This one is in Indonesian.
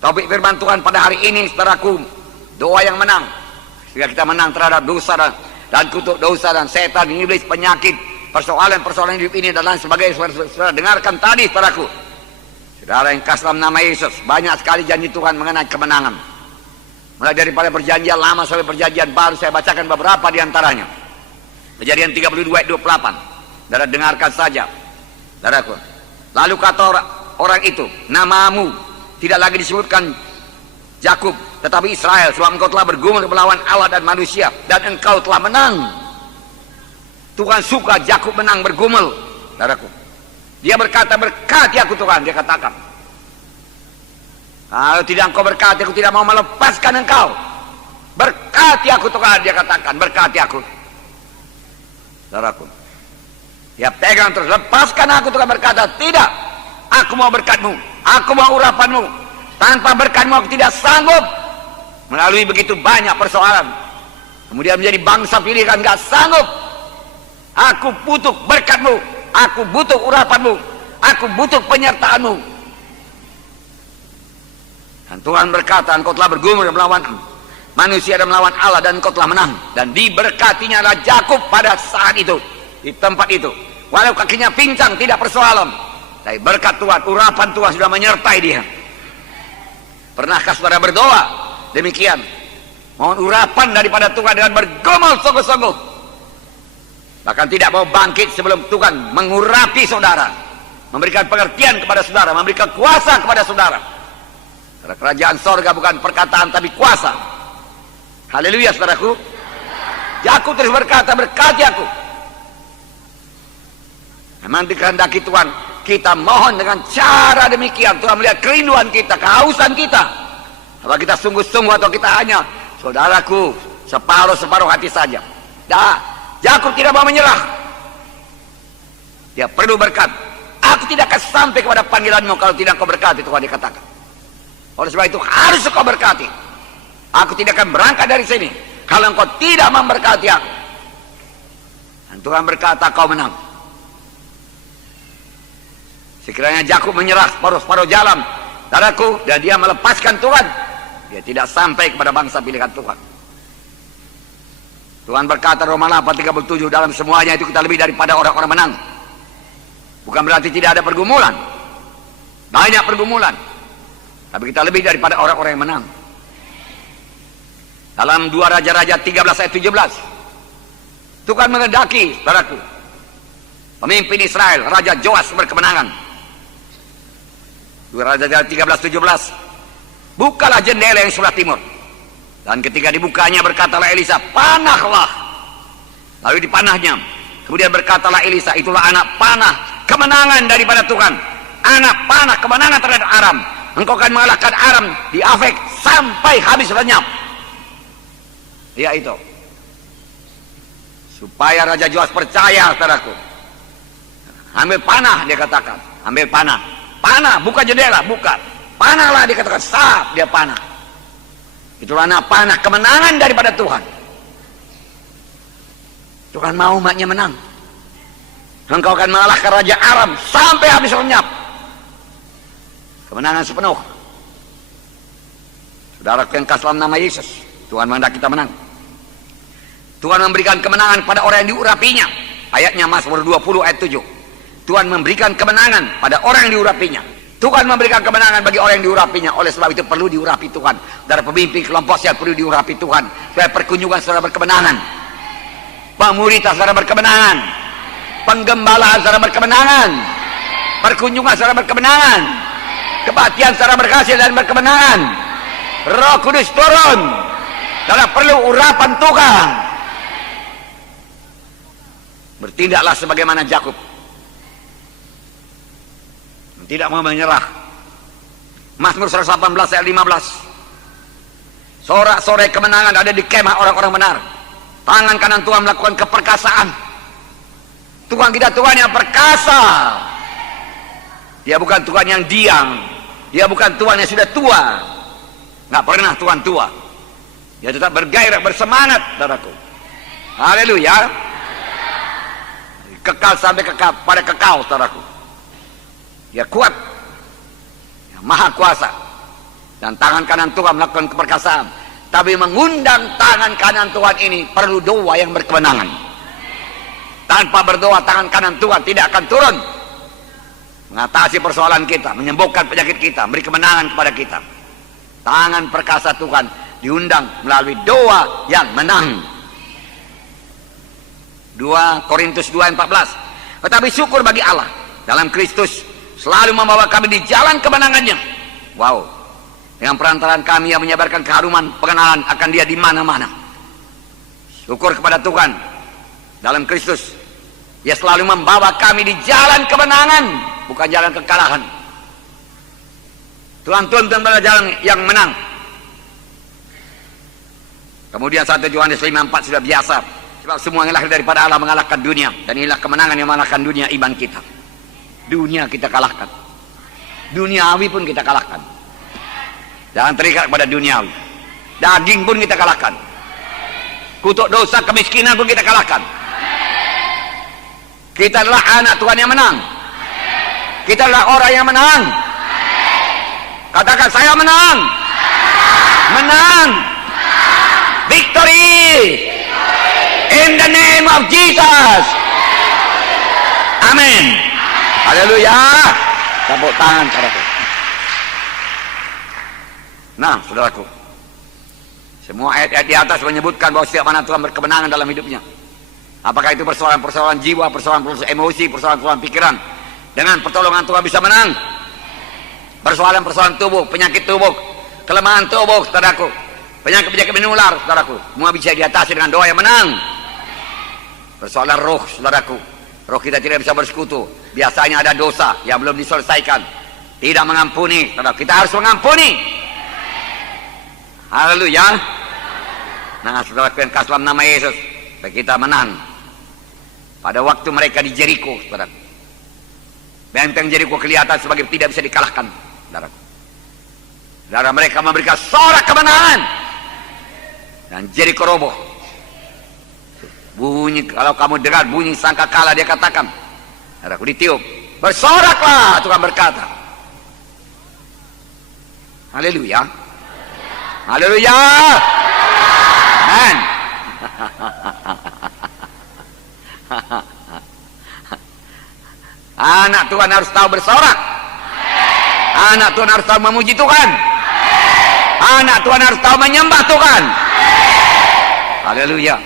Topik firman Tuhan pada hari ini, saudaraku, doa yang menang. Sehingga kita menang terhadap dosa dan kutuk dosa dan setan, iblis, penyakit, persoalan-persoalan hidup ini dan lain sebagainya. Saudara dengarkan tadi, saudaraku. Saudara yang kasih dalam nama Yesus, banyak sekali janji Tuhan mengenai kemenangan. Mulai daripada perjanjian lama sampai perjanjian baru, saya bacakan beberapa di antaranya. Kejadian 32 ayat 28. Saudara dengarkan saja, saudaraku. Lalu kata orang itu, namamu tidak lagi disebutkan Yakub, tetapi Israel, sebab engkau telah bergumul melawan Allah dan manusia, dan engkau telah menang. Tuhan suka Yakub menang bergumul, saudaraku. Dia berkata, berkati aku Tuhan, dia katakan. Kalau tidak engkau berkati, aku tidak mau melepaskan engkau. Berkati aku Tuhan, dia katakan, berkati aku. Saudaraku, dia pegang terus, lepaskan aku Tuhan, berkata, tidak, aku mau berkatmu, aku mau urapanmu. Tanpa berkatmu aku tidak sanggup melalui begitu banyak persoalan. Kemudian menjadi bangsa pilihan, gak sanggup. Aku butuh berkatmu, aku butuh urapanmu, aku butuh penyertaanmu. Dan Tuhan berkata, engkau telah bergumul melawan manusia dan melawan Allah, dan engkau telah menang. Dan diberkatinya adalah Yakub pada saat itu, di tempat itu. Walau kakinya pincang, tidak persoalan, tapi berkat Tuhan, urapan Tuhan sudah menyertai dia. Pernahkah saudara berdoa demikian? Mohon urapan daripada Tuhan dengan bergumul sungguh-sungguh. Bahkan tidak mau bangkit sebelum Tuhan mengurapi saudara, memberikan pengertian kepada saudara, memberikan kuasa kepada saudara. Karena kerajaan sorga bukan perkataan tapi kuasa. Haleluya, saudaraku. Yakub terus berkata, berkati aku. Memang dikehendaki Tuhan, kita mohon dengan cara demikian. Tuhan melihat kerinduan kita, kehausan kita. Apa kita sungguh-sungguh atau kita hanya, saudaraku, separuh-separuh hati saja. Yakub tidak mau menyerah. Dia perlu berkat. Aku tidak akan sampai kepada panggilanmu kalau tidak kau berkati, Tuhan dikatakan. Oleh sebab itu harus kau berkati. Aku tidak akan berangkat dari sini kalau engkau tidak memberkati aku. Dan Tuhan berkata, kau menang. Sekiranya Yakub menyerah separuh-separuh jalan, saudaraku, dan dia melepaskan Tuhan, dia tidak sampai kepada bangsa pilihan Tuhan. Tuhan berkata Roma 8:37, dalam semuanya itu kita lebih daripada orang-orang menang. Bukan berarti tidak ada pergumulan, banyak pergumulan, tapi kita lebih daripada orang-orang yang menang. Dalam 2 Raja-Raja 13 ayat 17, Tuhan menghendaki, saudaraku, pemimpin Israel, Raja Joas berkemenangan. 2 Raja-Raja 13:17, bukalah jendela yang sebelah timur. Dan ketika dibukanya berkatalah Elisa, panahlah. Lalu dipanahnya. Kemudian berkatalah Elisa, itulah anak panah kemenangan daripada Tuhan. Anak panah kemenangan terhadap Aram. Engkau akan mengalahkan Aram di Afek sampai habis lenyap. Ya itu. Supaya Raja Joas percaya, saudaraku. Ambil panah, dia katakan. Ambil panah. Panah, bukan jendela, bukan. Panahlah, dia katakan. Sap, dia panah. Itulah anak panah kemenangan daripada Tuhan. Tuhan mau umatnya menang. Engkau akan mengalahkan Raja Aram sampai habis lenyap. Kemenangan sepenuh. Saudara yang kasih dalam nama Yesus, Tuhan menghendaki kita menang. Tuhan memberikan kemenangan pada orang yang diurapinya. Ayatnya Mazmur 20 ayat 7. Tuhan memberikan kemenangan pada orang yang diurapinya. Tuhan memberikan kemenangan bagi orang yang diurapinya. Oleh sebab itu perlu diurapi Tuhan. Dari pemimpin kelompok yang perlu diurapi Tuhan. Supaya perkunjungan saudara berkemenangan. Pemuritan saudara berkemenangan. Penggembala saudara berkemenangan. Perkunjungan saudara berkemenangan. Kebaktian saudara berhasil dan berkemenangan. Roh Kudus turun. Saudara perlu urapan Tuhan. Bertindaklah sebagaimana Yakub. Tidak mau menyerah. Mazmur 118 ayat 15. Sorak-sorai kemenangan ada di kemah orang-orang benar. Tangan kanan Tuhan melakukan keperkasaan. Tuhan kita Tuhan yang perkasa. Dia bukan Tuhan yang diam. Dia bukan Tuhan yang sudah tua. Nggak pernah Tuhan tua. Dia tetap bergairah, bersemangat, saudaraku. Haleluya. Kekal sampai kekal, pada kekal, saudaraku. Dia kuat, dia maha kuasa. Dan tangan kanan Tuhan melakukan keperkasaan. Tapi mengundang tangan kanan Tuhan ini perlu doa yang berkemenangan. Tanpa berdoa tangan kanan Tuhan tidak akan turun mengatasi persoalan kita, menyembuhkan penyakit kita, memberi kemenangan kepada kita. Tangan perkasa Tuhan diundang melalui doa yang menang. 2 Korintus 2:14. Tetapi syukur bagi Allah dalam Kristus selalu membawa kami di jalan kemenangannya. Wow. Dengan perantaraan kami yang menyebarkan keharuman pengenalan akan Dia di mana-mana. Syukur kepada Tuhan dalam Kristus. Dia selalu membawa kami di jalan kemenangan, bukan jalan kekalahan. Tuhan tuntun pada jalan yang menang. Kemudian 1 Yohanes 5:4 sudah biasa. Sebab semua yang lahir daripada Allah mengalahkan dunia. Dan inilah kemenangan yang mengalahkan dunia, iman kita. Dunia kita kalahkan. Duniawi pun kita kalahkan. Jangan terikat kepada duniawi. Daging pun kita kalahkan. Kutuk dosa, kemiskinan pun kita kalahkan. Kita adalah anak Tuhan yang menang. Kita adalah orang yang menang. Katakan, saya menang. Menang. Victory. In the name of Jesus. Amin. Haleluya. Tepuk tangan saudaraku. Nah, saudaraku, semua ayat-ayat di atas menyebutkan bahwa setiap mana Tuhan berkemenangan dalam hidupnya. Apakah itu persoalan-persoalan jiwa, persoalan-persoalan emosi, persoalan-persoalan pikiran. Dengan pertolongan Tuhan bisa menang. Persoalan-persoalan tubuh, penyakit tubuh, kelemahan tubuh, saudaraku, penyakit-penyakit menular, saudaraku, semua bisa diatasi dengan doa yang menang. Persoalan roh, saudaraku, roh kita tidak bisa bersekutu. Biasanya ada dosa yang belum diselesaikan, tidak mengampuni, saudaraku. Kita harus mengampuni. Haleluya. Nah, saudaraku yang kasih dalam nama Yesus, kita menang. Pada waktu mereka di Jericho, saudaraku, benteng Jericho kelihatan sebagai tidak bisa dikalahkan, saudaraku. Saudara, mereka memberikan sorak kemenangan dan Jericho roboh. Bunyi, kalau kamu dengar bunyi sangkakala, dia katakan, saudaraku, ditiup, bersoraklah, Tuhan berkata. Haleluya. Haleluya. Amen. Anak Tuhan harus tahu bersorak. Anak Tuhan harus tahu memuji Tuhan. Anak Tuhan harus tahu menyembah Tuhan. Haleluya.